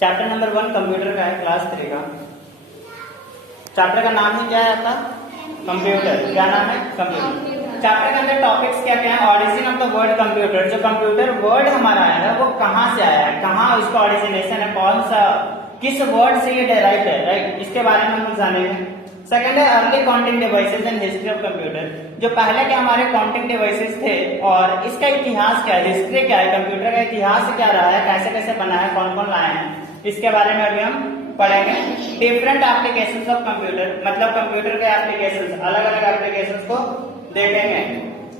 Chapter number 1 computer का है, class 3 का। चैप्टर का नाम ही क्या है आपका? कंप्यूटर। क्या नाम है? कंप्यूटर। चैप्टर के अंदर टॉपिक्स क्या क्या है? Origin of the word computer. जो कंप्यूटर वर्ड हमारा आया है वो कहाँ से आया है, कहाँ उसका ऑरिजिनेशन है, कौन सा किस वर्ड से ये डेराइव है, राइट, इसके बारे में हम लोग जानेंगे। सेकंड है early counting devices and history of computer. जो पहले के हमारे काउंटिंग डिवाइसेस थे और इसका इतिहास क्या है, हिस्ट्री क्या है, कंप्यूटर का इतिहास क्या रहा है, कैसे कैसे बना है, कौन कौन लाए हैं, इसके बारे में अभी हम पढ़ेंगे। डिफरेंट एप्लीकेशंस ऑफ कंप्यूटर, मतलब कंप्यूटर के एप्लीकेशंस, अलग अलग एप्लीकेशंस को देखेंगे,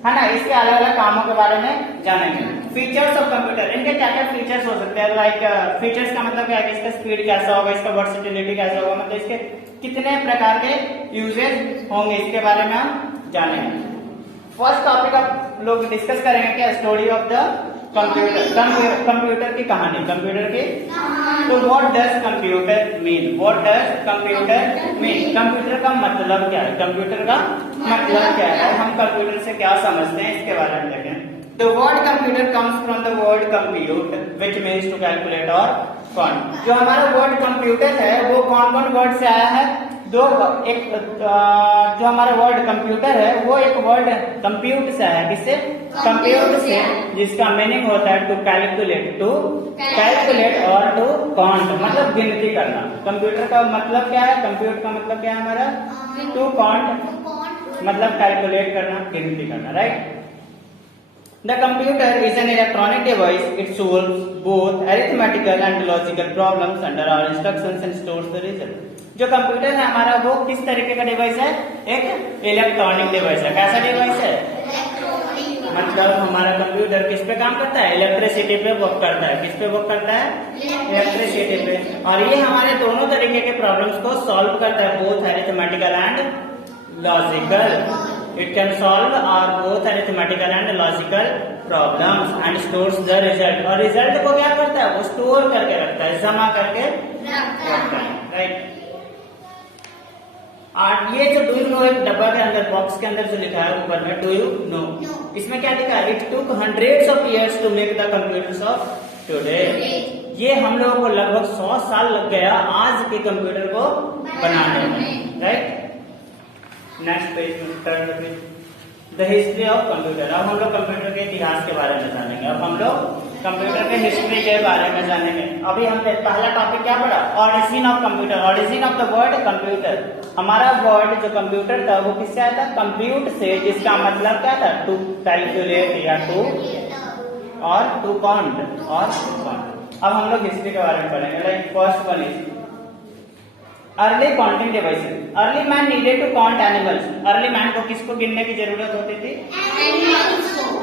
है ना, इसके अलग अलग कामों के बारे में जानेंगे। फीचर्स ऑफ कंप्यूटर, इनके क्या क्या फीचर्स हो सकते हैं, लाइक फीचर्स का मतलब क्या है कि इसका स्पीड कैसा होगा, इसका वर्सेटिलिटी कैसा होगा, मतलब इसके कितने प्रकार के यूजेस होंगे, इसके बारे में हम जानेंगे। फर्स्ट टॉपिक आप लोग डिस्कस करेंगे क्या? Story of the computer, computer की कहानी, कंप्यूटर की। तो what does computer mean, what does computer mean, computer का मतलब क्या है, कंप्यूटर का मतलब क्या है, हम कंप्यूटर से क्या समझते हैं, इसके बारे में देखें। The word computer comes from the word compute, which means to calculate or count. जो हमारा वर्ड कंप्यूटर है वो कौन कौन वर्ड से आया है? जो हमारा वर्ड कंप्यूटर है वो एक वर्ड कंप्यूट से आया है। किससे? कंप्यूट से, जिसका मीनिंग होता है टू कैलकुलेट और टू काउंट, मतलब गिनती करना। कंप्यूटर का मतलब क्या है? कंप्यूट का मतलब क्या है हमारा? टू काउंट, मतलब कैलकुलेट करना, गिनती करना, right. The computer is an electronic device. It solves both arithmetical and logical problems under our instructions and stores the result. जो कंप्यूटर है हमारा वो किस तरीके का डिवाइस है? एक इलेक्ट्रॉनिक डिवाइस है। कैसा डिवाइस है? मतलब हमारा कंप्यूटर किस पे काम करता है? इलेक्ट्रिसिटी पे वर्क करता है। किस पे वर्क करता है? इलेक्ट्रिसिटी पे। और ये हमारे दोनों तरीके के प्रॉब्लम्स को सॉल्व करता है, both arithmetical and logical. It can solve our both arithmetical and logical problems and stores the result. और रिजल्ट को क्या करता है? वो स्टोर करके रखता है, जमा करके रखता है, राइट। और ये जो डू यू नो, एक डब्बा के अंदर, बॉक्स के अंदर जो लिखा है ऊपर में, डू यू नो, इसमें क्या लिखा है? It took hundreds of years to make the computers of today. ये हम लोगों को लगभग 100 साल लग गया आज के कंप्यूटर को बनाने में, राइट। नेक्स्ट पेज में turn the history of computer. अब हम लोग कंप्यूटर के इतिहास के बारे में जानेंगे। अब हम लोग कंप्यूटर के हिस्ट्री के बारे में जानेंगे। अभी हमने पहला टॉपिक क्या पढ़ा? Origin of computer, origin of the word computer. हमारा वर्ड जो कंप्यूटर था वो किससे आया था? कंप्यूट से, जिसका मतलब क्या था? टू कैलकुलेट या टू काउंट। अब हम लोग हिस्ट्री के बारे में पढ़ेंगे। Like first one is early counting devices. Early man needed to count animals. Early man को किसको गिनने की जरूरत होती थी?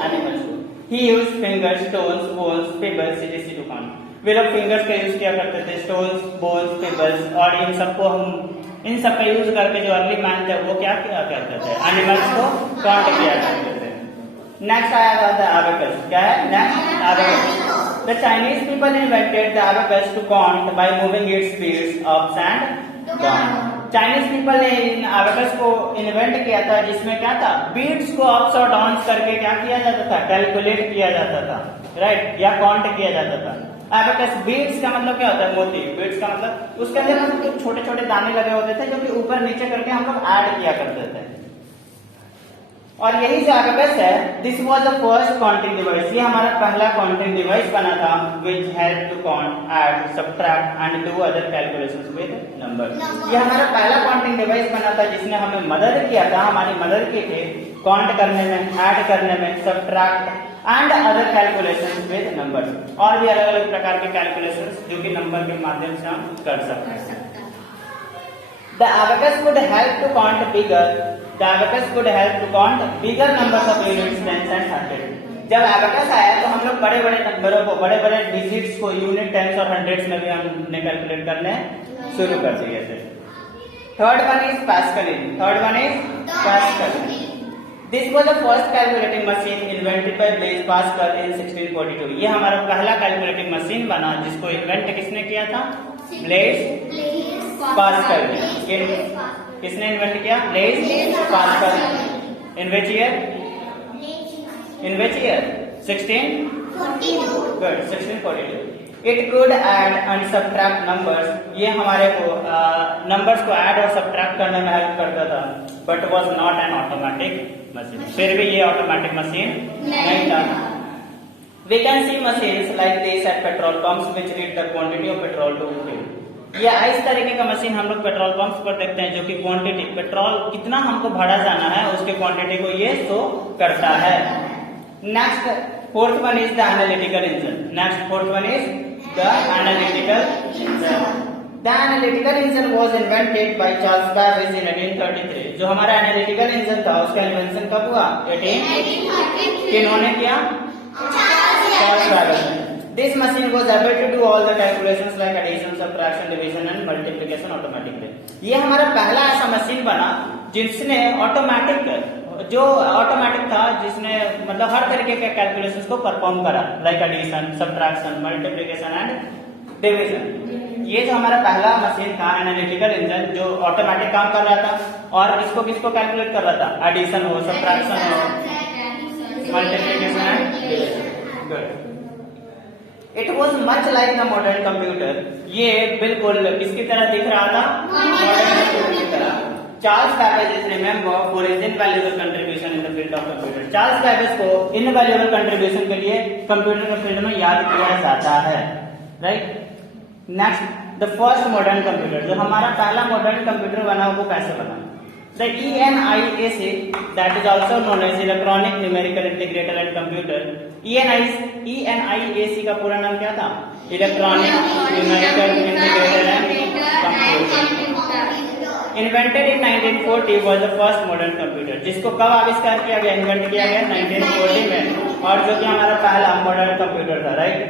एनिमल्स को। He used fingers, stones, bones, pebbles etc to count. वे लोग फिंगर्स का यूज किया करते थे, स्टोन्स, बोन्स, पेबल्स, और इन सबका यूज करके जो अर्ली मैन थे वो क्या किया करते थे? एनिमल्स को काउंट किया करते थे। नेक्स्ट आया था एबेकस। क्या है? Next abacus. The Chinese people invented the abacus to count by moving its beads ups and down. Chinese people ने इन एबेकस को इन्वेंट किया था, जिसमें क्या था? बीड्स को अप्स और डाउन्स करके क्या किया जाता था? कैलकुलेट किया जाता था, राइट, या काउंट किया जाता था। एबेकस, बीड्स का मतलब क्या होता है? मोती। बीड्स का मतलब उसके अंदर छोटे छोटे दाने लगे होते थे जो कि ऊपर नीचे करके हम लोग ऐड किया करते थे। और यही जो एबेकस है, this was the first counting device. ये हमारा पहला काउंटिंग डिवाइस बना था, which help to count, add, subtract and do other calculations with number. ये हमारा पहला काउंटिंग डिवाइस बना था जिसने हमें मदद किया था, हमारी मदद की थी काउंट करने में, ऐड करने में, subtract and other calculations with number. और भी अलग अलग प्रकार के कैलकुलेशंस जो कि नंबर के माध्यम से हम कर सकते हैं। The abacus could help to count bigger. The abacus could help to count bigger numbers of units, tens and hundreds. जब abacus आया तो हम लोग बड़े बड़े नंबरों को, बड़े बड़े डिजिट्स को यूनिट, टेंस और हंड्रेड्स में भी हमने कैलकुलेट करने शुरू कर दिए थे। Third one is Pascal. This was the first calculating machine invented by Blaise Pascal in 1642। ये हमारा पहला कैलकुलेटिंग मशीन बना जिसको इन्वेंट किसने किया था? Blaise Pascal. किसने इन्वेंट किया? Blaze Pascal. In which year? 1642 good 1642. It could add and subtract numbers, ये हमारे को नंबर्स को ऐड और सब्ट्रैक्ट करने में हेल्प करता था, but was not an automatic machine, फिर भी ये ऑटोमेटिक मशीन नहीं था. We can see machines like this at petrol pumps which read the quantity of petrol to fill. या इस तरीके का मशीन हम लोग पेट्रोल पंप्स पर देखते हैं, जो कि क्वांटिटी पेट्रोल कितना हमको भरा जाना है उसके क्वांटिटी को ये शो करता है. Next fourth one is the analytical engine. Next fourth one is the analytical engine. The analytical engine was invented by Charles Babbage in 1833. जो हमारा एनालिटिकल इंजन था उसका इन्वेंशन कब हुआ? 1833. किन्होंने किया? Charles Babbage. This machine was able to do all the calculations like addition, subtraction, division and multiplication automatically. ये हमारा पहला ऐसा मशीन बना जिसने ऑटोमेटिक था, जिसने मतलब हर तरीके के कैलकुलेशंस को परफॉर्म करा, like addition, subtraction, multiplication and division. ये जो हमारा पहला मशीन था एनालिटिकल इंजन, जो ऑटोमेटिक काम कर रहा था और किसको किसको कैलकुलेट कर रहा था? एडिशन हो, सब्ट्रैक्शन हो, multiplication and division. Good. It was much like the modern computer. ये बिल्कुल किसकी तरह दिख रहा था? मॉडर्न कंप्यूटर की तरह. Charles Babbage is remembered for his invaluable contribution in the field of computer. Charles Babbage को इनवैल्यूएबल कंट्रीब्यूशन के लिए कंप्यूटर के फील्ड में याद किया जाता है. Right. Next the first modern computer. जो हमारा पहला मॉडर्न कंप्यूटर बना वो कैसे बना? The ENIAC, that is also known as Electronic Numerical Integrator and Computer. ENIAC का पूरा नाम क्या था? Electronic Numerical Integrator and Computer. Invented in 1940 was the first modern computer. जिसको कब आविष्कार किया गया? इन्वेंट किया गया 1940 में, और जो कि हमारा पहला मॉडर्न कंप्यूटर था. Right.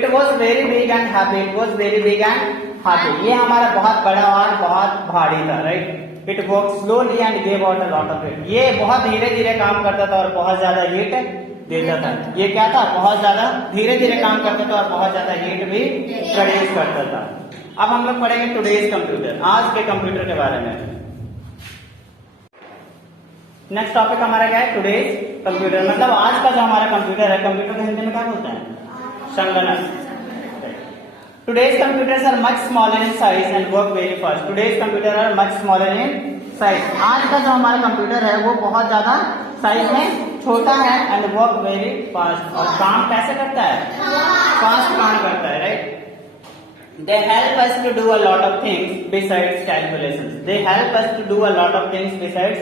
It was very big and heavy. It was very big and heavy. ये हमारा बहुत बड़ा और बहुत भारी था. Right. It worked slowly and gave out a lot of heat. ये बहुत धीरे धीरे काम करता था और बहुत ज्यादा हीट देता था. ये क्या था? बहुत ज्यादा धीरे धीरे काम करता था और बहुत ज्यादा हीट भी प्रोड्यूस करता था. अब हम लोग पढ़ेंगे टुडेज कंप्यूटर, आज के कंप्यूटर के बारे में. नेक्स्ट टॉपिक हमारा क्या है? Today's computer. मतलब आज का जो हमारा कंप्यूटर है, कंप्यूटर को हिंदी में क्या बोलते हैं? संगणक. Today's computers are much smaller in size and work very fast. Today's computers are much smaller in size. आज का जो हमारा कंप्यूटर है वो बहुत ज्यादा साइज में छोटा है and work very fast. और काम कैसे करता है? फास्ट काम करता है. Right. They help us to do a lot of things besides calculations. They help us to do a lot of things besides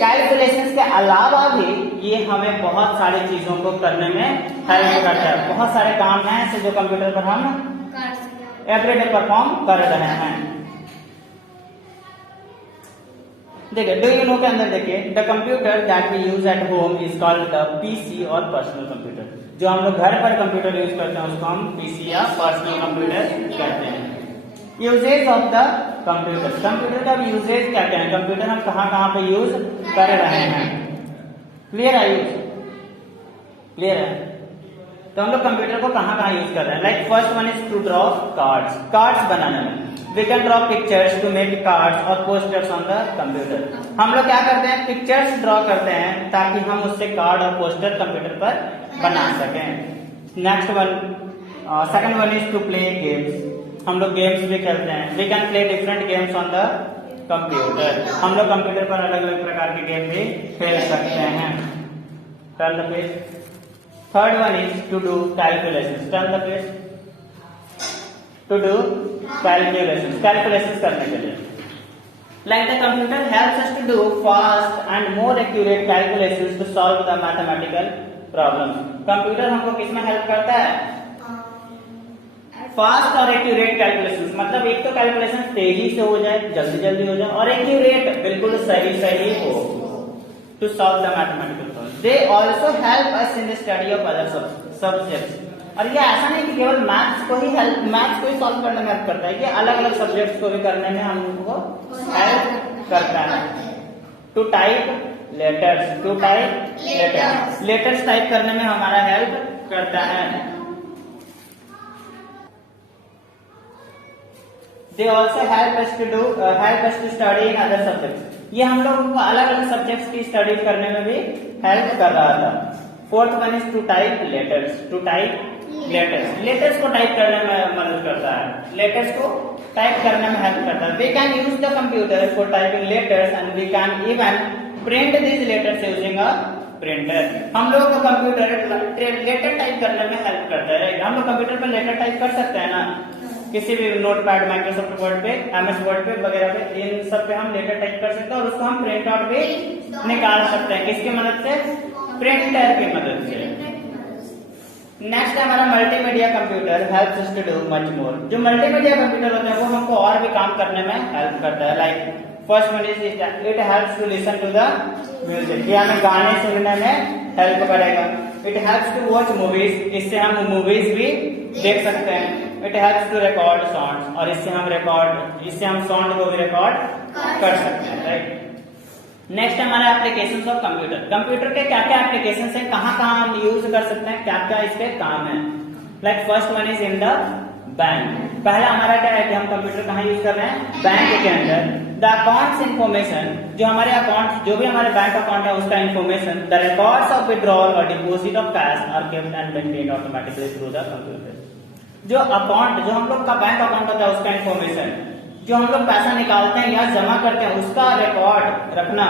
calculations के अलावा भी ये हमें बहुत सारी चीजों को करने में हेल्प करता है. बहुत सारे काम हैं ऐसे जो कंप्यूटर पर हम एवरीडे परफॉर्म कर रहे हैं. देखिए, डू यू नो के अंदर देखिए, the computer that we use at home is called the PC और पर्सनल कंप्यूटर. जो हम लोग घर पर कंप्यूटर यूज करते हैं उसको हम पीसी या पर्सनल कंप्यूटर कहते हैं. Usages of the computer. Computer का यूजेज क्या क्या है? कंप्यूटर हम कहाँ कहाँ पे यूज कर रहे हैं? क्लियर है? क्लियर है? तो हम लोग कंप्यूटर को कहाँ कहाँ यूज कर रहे हैं? Like first one is to draw cards. Cards बनाने में we can draw pictures to make cards और पोस्टर्स ऑन द कंप्यूटर. हम लोग क्या करते हैं? पिक्चर्स ड्रॉ करते हैं ताकि हम उससे कार्ड और पोस्टर कंप्यूटर पर बना सकें. Next one, second one is to play games. हम लोग गेम्स भी खेलते हैं. We can play different games on the computer. हम लोग कंप्यूटर पर अलग अलग प्रकार के गेम भी खेल सकते हैं. Turn the page. Third one is to do calculations. Turn the page. To do calculations. Calculations करने के लिए like the computer helps us to do fast and more accurate calculations to solve the mathematical problems. Computer हमको किसमें help करता है? Fast और accurate calculations. मतलब एक तो कैलकुलेशन तेजी से हो जाए, जल्दी जल्दी हो जाए, और एक्यूरेट बिल्कुल सही सही हो, to solve the mathematical problem. They also help us in the study of other subjects. और ये ऐसा नहीं कि केवल मैथ्स को ही सॉल्व करने में हेल्प करता है, ये अलग अलग सब्जेक्ट्स को भी करने में हमको हेल्प करता है. To type letters. To type letters type करने में हमारा हेल्प करता है. They also help us to study in other subjects. ये हम लोगों को अलग अलग सब्जेक्ट्स की स्टडी करने में भी हेल्प कर रहा था. Fourth one is to type letters, to type letters, letters को टाइप करने में मदद करता है, लेटर्स को टाइप करने में हेल्प करता है। We can use the computer for typing letters and we can even print this letters using a printer. हम लोग को कंप्यूटर लेटर टाइप करने में हेल्प करता है। हम लोग कंप्यूटर पर लेटर टाइप कर सकते हैं ना, किसी भी नोटपैड, माइक्रोसॉफ्ट वर्ड पे, MS वर्ड पे वगैरह पे, इन सब पे हम लेटर टाइप कर सकते हैं और उसको हम प्रिंट आउट भी निकाल सकते हैं। किसकी मदद से? प्रिंटर की मदद से। नेक्स्ट है हमारा multimedia computer helps us to do much more. जो मल्टीमीडिया कंप्यूटर होता है वो हमको और भी काम करने में हेल्प करता है। Like first one is it helps to listen to the music, ये हमें गाने सुनने में हेल्प करेगा। It helps to watch movies, इससे हम मूवीज भी देख सकते हैं। It helps to record sound, और इससे हम साउंड को भी रिकॉर्ड कर सकते हैं, राइट। नेक्स्ट हमारा एप्लीकेशंस ऑफ कंप्यूटर। कंप्यूटर के क्या क्या एप्लीकेशन है, कहाँ कहाँ हम यूज कर सकते हैं, क्या क्या इसके काम है। Like first one is in the bank. पहला हमारा क्या है कि हम कंप्यूटर कहाँ यूज कर रहे हैं? बैंक के अंदर। द अकाउंट्स इन्फॉर्मेशन, जो हमारे अकाउंट, जो भी हमारे बैंक अकाउंट है उसका information, the records of withdrawal और deposit of cash are kept and maintained automatically through the computer. जो अकाउंट, जो हम लोग का बैंक अकाउंट होता है उसका इन्फॉर्मेशन, जो हम लोग पैसा निकालते हैं या जमा करते हैं उसका रिकॉर्ड रखना,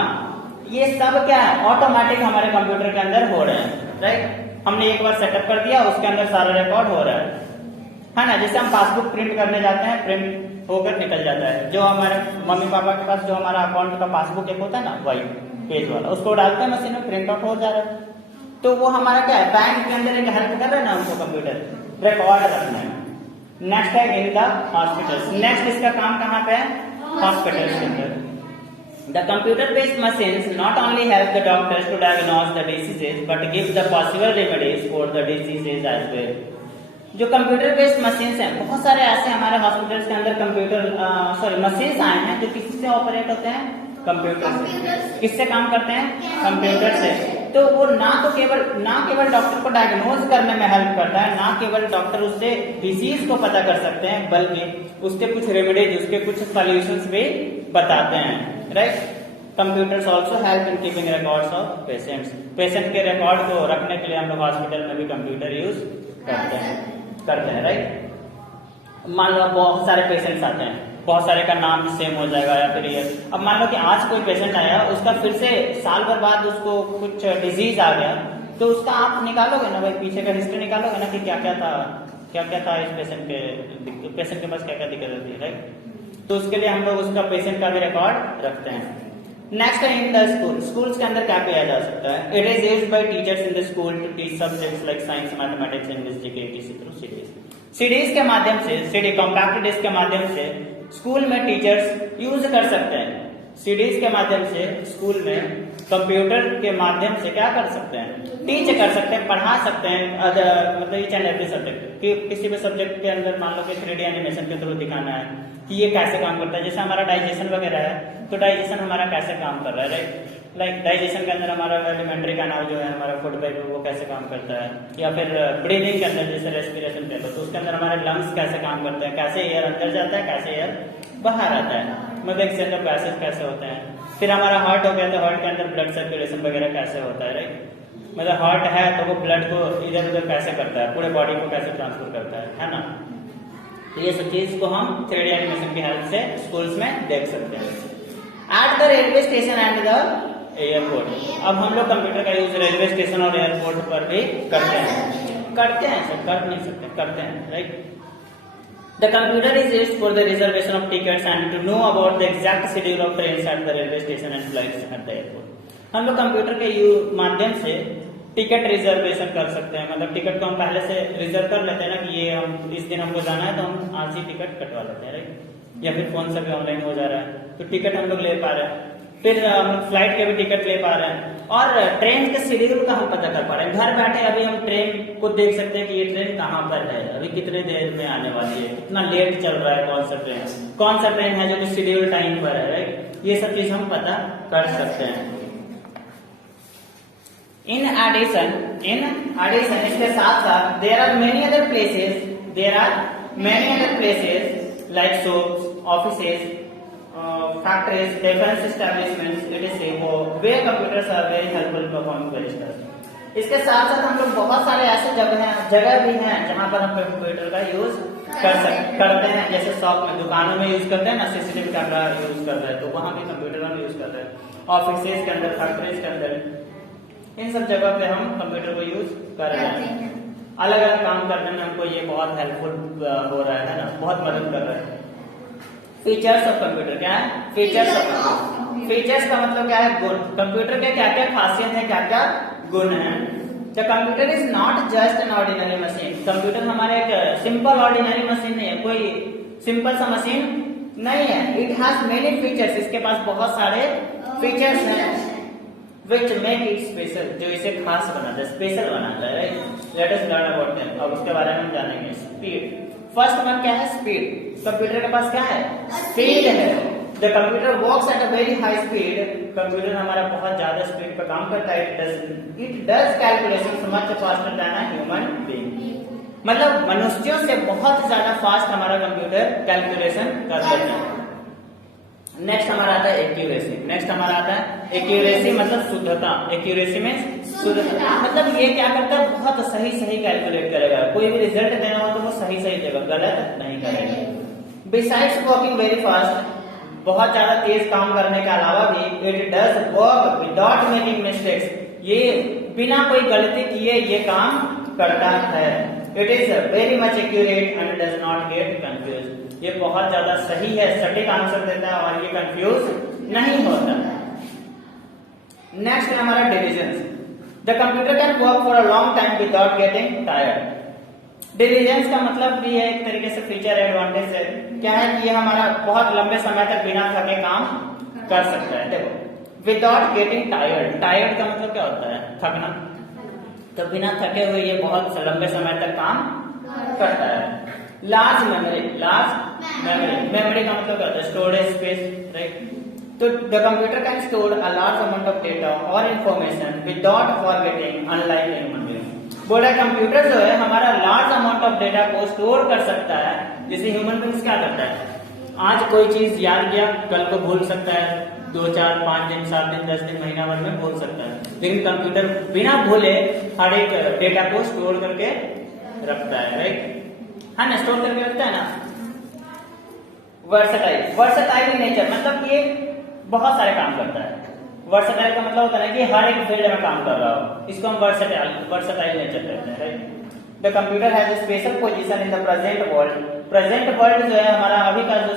ये सब क्या है? ऑटोमेटिक हमारे कंप्यूटर के अंदर हो रहे हैं, राइट। हमने एक बार सेटअप कर दिया, उसके अंदर सारा रिकॉर्ड हो रहा है ना। जैसे हम पासबुक प्रिंट करने जाते हैं, प्रिंट होकर निकल जाता है। जो हमारे मम्मी पापा के पास जो हमारा अकाउंट का पासबुक एक होता है ना, व्हाइट पेज वाला, उसको डालते हैं मशीन में, प्रिंट आउट हो जा रहा है। तो वो हमारा क्या है? बैंक के अंदर एक हेल्प कर रहा है ना हमको कंप्यूटर रिकॉर्ड रखना है। नेक्स्ट है इन द हॉस्पिटल्स। नेक्स्ट इसका काम कहाँ पे है? हॉस्पिटल्स के अंदर। The computer based machines not only help the doctors to diagnose the diseases but give the possible remedies for the diseases as well. जो कंप्यूटर बेस्ड मशीन्स हैं, बहुत सारे ऐसे हमारे हॉस्पिटल्स के अंदर मशीन्स आए हैं जो किससे ऑपरेट होते हैं? कंप्यूटर से। किससे काम करते हैं? कंप्यूटर से। तो वो ना केवल डॉक्टर को डायग्नोज करने में हेल्प करता है, ना केवल डॉक्टर उससे डिजीज को पता कर सकते हैं, बल्कि उसके कुछ रेमेडीज, उसके कुछ सॉल्यूशंस भी बताते हैं, right. Computers also help in keeping records of patients. Patient के रिकॉर्ड को रखने के लिए हम लोग हॉस्पिटल में भी कंप्यूटर यूज करते हैं, राइट। मान लो बहुत सारे पेशेंट्स आते हैं, बहुत सारे का नाम सेम हो जाएगा या फिर ये। अब मान लो कि आज कोई पेशेंट आया, उसका फिर से साल भर बाद उसको कुछ डिजीज आ गया, तो उसका आप निकालोगे ना भाई, पीछे का हिस्ट्री निकालोगे ना कि क्या क्या था इस पेशेंट के पास क्या क्या दिक्कत होती है, राइट। तो उसके लिए हम लोग उसका पेशेंट का भी रिकॉर्ड रखते हैं। नेक्स्ट है इन द स्कूल। स्कूल्स के अंदर क्या किया जा सकता है? It is used by teachers in the school to teach subjects like science, mathematics, English, GK, etc. Through CDs के माध्यम से, सीडी कॉम्पैक्ट डिस्क के माध्यम से स्कूल में टीचर्स यूज कर सकते हैं। सीडीज के माध्यम से स्कूल में कंप्यूटर के माध्यम से क्या कर सकते हैं? टीच कर सकते हैं, पढ़ा सकते हैं, मतलब ईच एंड एवरी सब्जेक्ट। कि किसी भी सब्जेक्ट के अंदर मान लो कि 3D एनिमेशन के थ्रू दिखाना है कि ये कैसे काम करता है। जैसे हमारा डाइजेशन वगैरह है, तो डाइजेशन हमारा कैसे काम कर रहा है, राइट। लाइक डाइजेशन के अंदर हमारा एलिमेंट्री का नाम जो है हमारा फूड पाइप, वो कैसे काम करता है। या फिर ब्रीदिंग के अंदर जैसे रेस्पिरेशन पे, तो उसके अंदर हमारे लंग्स कैसे काम करते हैं, कैसे एयर अंदर जाता है, कैसे एयर बाहर आता है, मतलब एक्सचेंज ऑफ गैसेस कैसे होते हैं। फिर हमारा हार्ट हो गया, तो हार्ट के अंदर ब्लड सर्कुलेशन वगैरह कैसे होता है, राइट। मतलब हार्ट है तो वो ब्लड को इधर उधर कैसे करता है, पूरे बॉडी को कैसे ट्रांसफर करता है ना। तो ये सब चीज को हम 3D एनिमेशन की हेल्प से स्कूल्स में देख सकते हैं। At the railway station and the airport. अब हम लोग कंप्यूटर का यूज रेलवे स्टेशन और एयरपोर्ट पर भी करते हैं सर, कर नहीं सकते, करते हैं, right. The computer is used for the reservation of tickets and to know about the exact schedule of trains at the railway station and flights at the airport. हम लोग कंप्यूटर के माध्यम से टिकट रिजर्वेशन कर सकते हैं। मतलब ticket को हम पहले से रिजर्व कर लेते हैं ना कि ये हम इस दिन हमको जाना है, तो हम आज ही टिकट कटवा लेते हैं, राइट। या फिर फोन से भी ऑनलाइन हो जा रहा है, तो टिकट हम लोग ले पा रहे हैं। फिर हम फ्लाइट के भी टिकट ले पा रहे हैं, और ट्रेन के शेड्यूल का हम पता कर पा रहे हैं। घर बैठे अभी हम ट्रेन को देख सकते हैं कि ये ट्रेन कहाँ पर है, अभी कितने देर में आने वाली है, कितना लेट चल रहा है, कौन सा ट्रेन है जो कि शेड्यूल टाइम पर है, राइट। ये सब चीज हम पता कर सकते हैं। इन एडिशन इसके साथ साथ there are many other places like shops, offices, factories, defense establishments, etc. where computers are very helpful to perform various tasks. इसके साथ साथ हम लोग बहुत सारे ऐसे जगह भी हैं जहाँ पर हम कंप्यूटर का यूज करते हैं, जैसे शॉप में, दुकानों में यूज करते हैं ना, सीसीटीवी कैमरा यूज कर रहे हैं तो वहाँ भी कंप्यूटर हम यूज कर रहे हैं, ऑफिस के अंदर, फैक्ट्रीज के अंदर, इन सब जगह पे हम कंप्यूटर को यूज कर रहे हैं। अलग अलग काम करने में हमको ये बहुत हेल्पफुल हो रहा है ना, बहुत मदद कर रहा है। फीचर्स ऑफ कंप्यूटर क्या है? फीचर्स ऑफ कंप्यूटर, फीचर्स का मतलब क्या है? गुण। कंप्यूटर के क्या क्या खासियत है, क्या क्या गुण है? The computer is not just an ordinary machine. Computer हमारे एक सिंपल ऑर्डिनरी मशीन नहीं है, कोई सिंपल सा मशीन नहीं है। इट हैज मेनी फीचर्स, इसके पास बहुत सारे फीचर्स हैं which make it special, जो इसे खास बनाता है, स्पेशल बनाता है, right? Let us learn about them. अब उसके बारे में हम जानेंगे। स्पीड, फर्स्ट वन क्या है? स्पीड। कंप्यूटर के पास क्या है? स्पीड है। The computer works at a very high speed. Computer हमारा बहुत ज्यादा स्पीड पर काम करता है। It does calculation much faster than a human being. मतलब मनुष्यों से बहुत ज्यादा फास्ट हमारा कंप्यूटर कैलकुलेशन कर लेता है। नेक्स्ट हमारा आता है एक्यूरेसी। नेक्स्ट हमारा आता है एक्यूरेसी, मतलब शुद्धता। एक्यूरेसी में शुद्धता, मतलब ये क्या करता है? बहुत सही सही कैलकुलेट करेगा। कोई भी रिजल्ट देना हो तो वो सही सही देगा, गलत नहीं करेगा। बिसाइड्स वर्किंग वेरी फास्ट, बहुत ज्यादा तेज काम करने के अलावा भी it does work without making mistakes. ये बिना कोई गलती किए ये काम करता है। It is very much accurate and does not get confuse. ये बहुत ज्यादा सही है, सटीक आंसर देता है और ये कंफ्यूज नहीं होता। नेक्स्ट है हमारा diligence. The computer can work for a long time without getting tired. Diligence का मतलब भी है एक तरीके से फीचर एडवांटेज है। क्या है कि ये हमारा बहुत लंबे समय तक बिना थके काम कर सकता है। देखो, विदाउट गेटिंग टायर्ड, टायर्ड का मतलब क्या होता है? थकना। तो बिना थके हुए ये बहुत लंबे समय तक काम करता है। लार्ज मेमोरी, लार्ज मेमोरी का मतलब क्या होता है? Storage space, right? तो the computer can store a large amount of data और information without forgetting, unlike human being. बोला कंप्यूटर जो है हमारा लार्ज अमाउंट ऑफ डेटा को स्टोर कर सकता है, जैसे ह्यूमन बीइंग्स क्या करता है? आज कोई चीज याद किया, कल को भूल सकता है, 2, 4, 5 दिन, 7 दिन, 10 दिन, महीना भर में भूल सकता है। लेकिन कंप्यूटर बिना भूले हर एक डेटा को स्टोर करके रखता है, राइट? हाँ ना, स्टोर करके रखता है ना। वर्सटाइल, वर्सटाइल नेचर मतलब ये बहुत सारे काम करता है। वर्सटाइल का मतलब होता है कि हर एक फील्ड में काम कर रहा हो, इसको हम वर्सटाइल नेचर कहते हैं, right? The computer has a special position in the present world. Present world जो है हमारा अभी का जो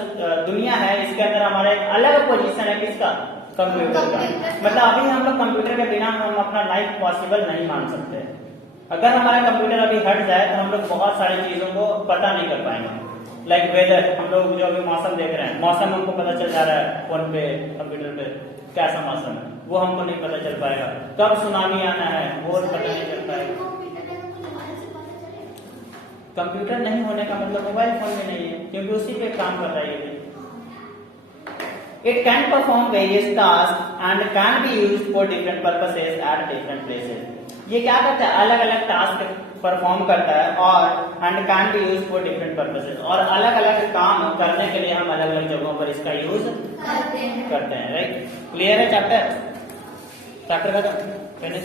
दुनिया है, इसके अंदर हमारा एक अलग पोजीशन है। किसका? कंप्यूटर का। मतलब अभी हम लोग कंप्यूटर के बिना हम अपना लाइफ पॉसिबल नहीं मान सकते। अगर हमारा कंप्यूटर अभी हट जाए तो हम लोग बहुत सारी चीजों को पता नहीं कर पाएंगे। लाइक वेदर, हम लोग जो अभी मौसम देख रहे हैं, मौसम हमको पता चल जा रहा है फोन पे, कंप्यूटर पे कैसा मौसम है, वो हमको नहीं पता चल पाएगा। कब सुनामी आना है वो पता नहीं चल पाएगा। कंप्यूटर नहीं होने का मतलब मोबाइल फोन में नहीं है, क्योंकि उसी पे काम कर रहा है ये। It can perform various task and can be used for different purposes at different places. ये क्या करता है? अलग अलग टास्क परफॉर्म करता है और and can be used for different purposes, और अलग अलग काम करने के लिए हम अलग अलग जगहों पर इसका यूज करते हैं, राइट? क्लियर है चैप्टर? चैप्टर खत्म? फिनिश?